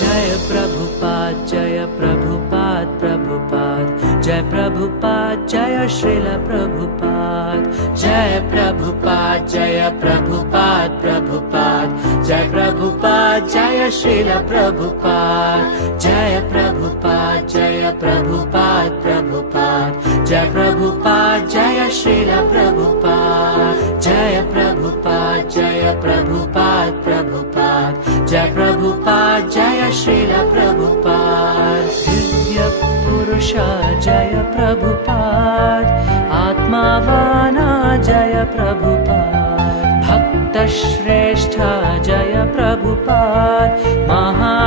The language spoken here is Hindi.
जय प्रभुपाद जय प्रभुपाद प्रभुपाद जय प्रभुपाद जय श्रील प्रभुपाद जय प्रभुपाद जय प्रभुपाद प्रभुपाद जय प्रभुपाद जय श्रील प्रभुपाद जय प्रभुपाद जय प्रभुपाद प्रभुपाद जय प्रभुपाद जय श्रील प्रभुपाद जय प्रभुपाद जय प्रभुपाद प्रभुपाद जय प्रभुपाद जय श्रील प्रभुपाद दिव्य पुरुष जय प्रभुपाद आत्मावाना जय प्रभुपाद भक्त श्रेष्ठ जय प्रभुपाद महा